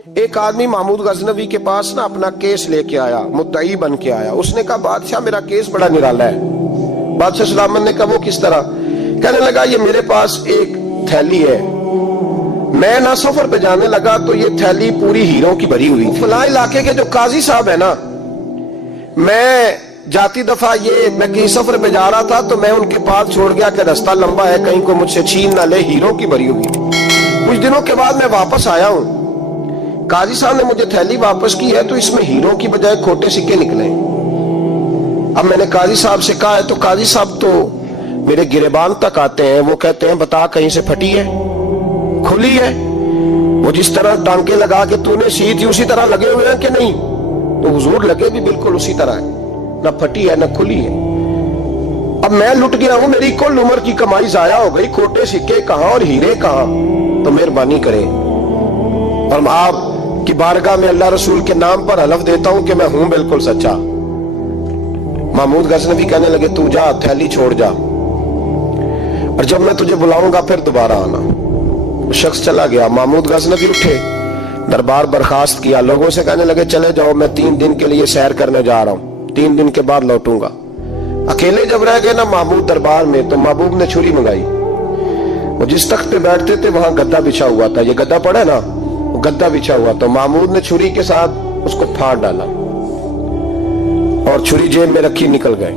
ایک آدمی محمود غزنوی کے پاس نا اپنا کیس لے کے آیا، مدعی بن کے آیا. اس نے کہا بادشاہ میرا کیس بڑا نرالا ہے. بادشاہ سلیمان نے کہا وہ کس طرح؟ کہنے لگا یہ میرے پاس ایک تھیلی ہے، میں نہ سفر پہ جانے لگا تو یہ تھیلی پوری ہیروں کی بھری ہوئی. فلاں علاقے کے جو قاضی صاحب ہے نا، میں جاتی دفعہ میں کہیں سفر پہ جا رہا تھا تو میں ان کے پاس چھوڑ گیا کہ رستہ لمبا ہے، کہیں کو مجھ سے چھین نہ لے، ہیروں کی بھری ہوئی. کچھ دنوں کے بعد میں واپس آیا ہوں، قاضی صاحب نے مجھے تھیلی واپس کی ہے تو اس میں ہیروں کی بجائے کھوٹے سکے نکلے. اب میں نے قاضی صاحب سے کہا ہے تو قاضی صاحب تو میرے گریبان تک آتے ہیں، وہ کہتے ہیں بتا کہیں سے پھٹی ہے، کھلی ہے؟ وہ جس طرح ٹانکے لگا کے تو نے سی تھی اسی طرح لگے ہوئے ہیں کہ نہیں؟ تو حضور لگے بھی بالکل اسی طرح ہے، نہ پھٹی ہے نہ کھلی ہے. اب میں لٹ گیا ہوں، میری کل عمر کی کمائی ضائع ہو گئی، کھوٹے سکے کہاں اور ہیرے کہاں؟ تو مہربانی کریں. اور آپ کی بارگاہ میں اللہ رسول کے نام پر حلف دیتا ہوں کہ میں ہوں بالکل سچا. محمود غزنوی کہنے لگے تو جا، تھیلی چھوڑ جا، اور جب میں تجھے بلاؤں گا پھر دوبارہ آنا. شخص چلا گیا. محمود غزنوی اٹھے، دربار برخاست کیا، لوگوں سے کہنے لگے چلے جاؤ، میں 3 دن کے لیے سیر کرنے جا رہا ہوں، 3 دن کے بعد لوٹوں گا. اکیلے جب رہ گئے نا محمود دربار میں تو محبوب نے چھری منگائی. وہ جس تخت پہ بیٹھتے تھے وہاں گدا بچھا ہوا تھا، یہ گدا پڑا نا، وہ گدا بچھا ہوا. تو محمود نے چھری کے ساتھ اس کو پھاڑ ڈالا اور چھری جیب میں رکھی نکل گئے.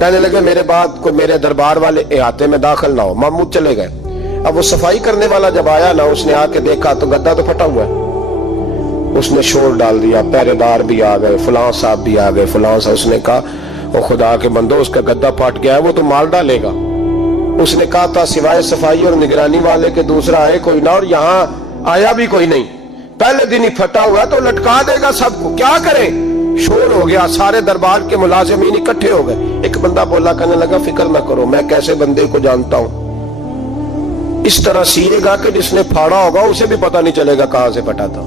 کہنے لگے میرے بعد کوئی میرے دربار والے احاطے میں داخل نہ ہو. محمود چلے گئے. اب وہ صفائی کرنے والا جب آیا نا، اس نے آ کے دیکھا تو گدا تو پھٹا ہوا ہے. اس نے شور ڈال دیا، پہرے دار بھی آ گئے، فلاں صاحب بھی آ گئے، فلاں صاحب. اس نے کہا وہ خدا کے بندو، اس کا گدا پھٹ گیا ہے، وہ تو مال ڈالے گا. اس نے کہا تھا سوائے صفائی اور نگرانی والے کے دوسرا آئے کوئی نہ، اور یہاں آیا بھی کوئی نہیں. پہلے دن ہی پھٹا ہوا تو لٹکا دے گا سب کو، کیا کریں؟ شور ہو گیا، سارے دربار کے ملازمین اکٹھے ہو گئے. ایک بندہ بولا، کہنے لگا فکر نہ کرو، میں کیسے بندے کو جانتا ہوں، اس طرح سیے گا کہ جس نے پھاڑا ہوگا اسے بھی پتہ نہیں چلے گا کہاں سے پھٹا تھا.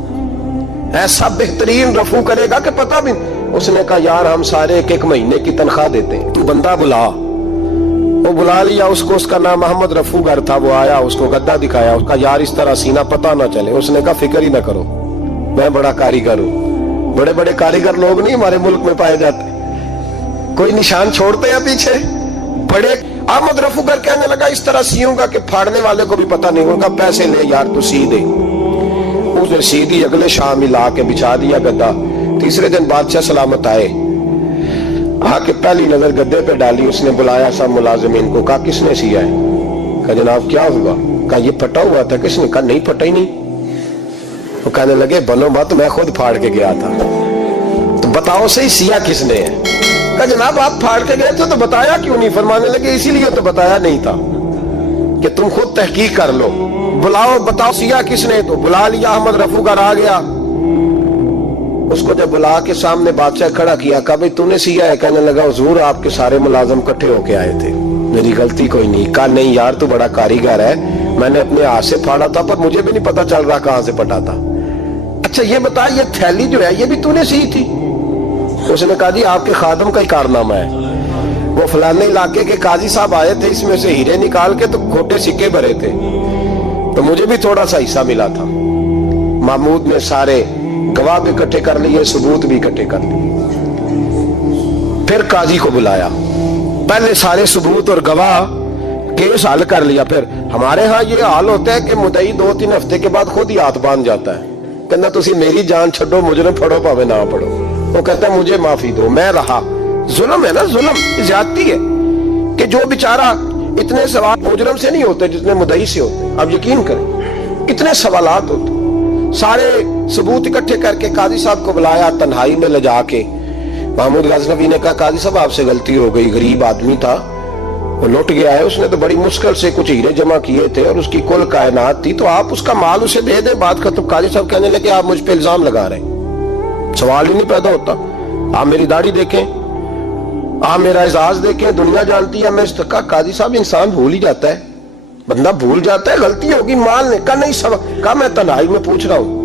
ایسا بہترین رفو کرے گا کہ پتہ بھی. اس نے کہا یار ہم سارے 1 مہینے کی تنخواہ دیتے ہیں، تو بندہ بلا. وہ بلا لیا اس کو، اس کا نام محمد رفو گر تھا. وہ آیا، اس کو گدا دکھایا، اس کا یار اس طرح سینہ پتہ نہ چلے. اس نے کہا فکر ہی نہ کرو، میں بڑا کاریگر ہوں. بڑے بڑے کاریگر لوگ نہیں ہمارے ملک میں پائے جاتے، کوئی نشان چھوڑتے ہیں پیچھے بڑے. احمد رفو گر کہنے لگا اس طرح سیوں گا کہ پھاڑنے والے کو بھی پتہ نہیں ہوگا. پیسے لے یار تو سی دے. اس نے سی دی، اگلے شام ہی لا کے بچھا دیا گدا. تیسرے دن بادشاہ سلامت آئے، آ کے پہلی نظر گدے پہ ڈالی. اس نے بلایا سب ملازمین کو، کہا کس نے سیا ہے؟ کہا جناب کیا ہوا؟ کہا یہ پھٹا ہوا تھا. کس نے؟ کہا نہیں پھٹا ہی نہیں. وہ کہنے لگے بنو مت، میں خود پھاڑ کے گیا تھا. تو بتاؤ صحیح سیا کس نے ہے؟ کہا جناب آپ پھاڑ کے گئے تھے تو بتایا کیوں نہیں؟ فرمانے لگے اسی لیے تو بتایا نہیں تھا کہ تم خود تحقیق کر لو. بلاؤ بتاؤ سیا کس نے. تو بلا لیا. احمد رفو گر آ گیا. اس کو جب بلا کے سامنے بادشاہ کھڑا کیا، کہا بھئی تو نے سیا ہے؟ کہنے لگا حضور آپ کے سارے ملازم کٹھے ہو کے آئے تھے، میری غلطی کوئی نہیں. کہا نہیں یار تو بڑا کاریگر ہے، میں نے اپنے ہاتھ سے پھاڑا تھا پر مجھے بھی نہیں پتا چل رہا کہاں سے پھٹا تھا. اچھا یہ بتا یہ تھیلی جو ہے یہ بھی تو نے سی تھی؟ اس نے کہا جی آپ کے خادم کا ہی کارنامہ ہے، وہ فلانے علاقے کے قاضی صاحب آئے تھے، اس میں سے ہیرے نکال کے تو کھوٹے سکے بھرے تھے، تو مجھے بھی تھوڑا سا حصہ ملا تھا. محمود نے سارے گواہ بھی اکٹھے کر لیے، ثبوت بھی اکٹھے کر لیے. پھر قاضی کو بلایا، پہلے سارے ثبوت اور گواہ کیس حل کر لیا. پھر ہمارے ہاں یہ حال ہوتا ہے کہ مدعی 2-3 ہفتے کے بعد خود ہی ہاتھ باندھ جاتا ہے، کہنا تسی میری جان چھڈو، مجرم پھڑو پاوے نہ پڑھو. وہ کہتا ہے مجھے معافی دو، میں رہا. ظلم ہے نا، ظلم زیادتی ہے کہ جو بیچارہ اتنے سوال مجرم سے نہیں ہوتے جتنے مدعی سے ہوتے. اب یقین کریں اتنے سوالات ہوتے. سارے ثبوت اکٹھے کر کے قاضی صاحب کو بلایا، تنہائی میں لے جا کے. محمود غزنوی نے کہا قاضی صاحب آپ سے غلطی ہو گئی، غریب آدمی تھا، وہ لوٹ گیا ہے، اس نے تو بڑی مشکل سے کچھ ہیرے جمع کیے تھے اور اس کی کل کائنات تھی، تو آپ اس کا مال اسے دے دیں، بات ختم. قاضی صاحب کہنے لگے آپ مجھ پہ الزام لگا رہے ہیں، سوال ہی نہیں پیدا ہوتا. آپ میری داڑھی دیکھیں، آپ میرا اعزاز دیکھیں، دنیا جانتی ہے میں اس تک. قاضی صاحب انسان بھول ہی جاتا ہے، بندہ بھول جاتا ہے، غلطی ہوگی. مال نے کہا نہیں سب. کہا میں تنہائی میں پوچھ رہا ہوں،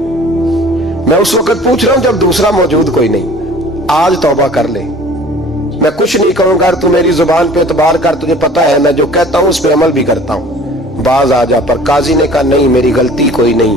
میں اس وقت پوچھ رہا ہوں جب دوسرا موجود کوئی نہیں. آج توبہ کر لے، میں کچھ نہیں کروں گا، تو میری زبان پہ اعتبار کر، تجھے پتا ہے میں جو کہتا ہوں اس پہ عمل بھی کرتا ہوں، باز آ جا. پر قاضی نے کہا نہیں میری غلطی کوئی نہیں،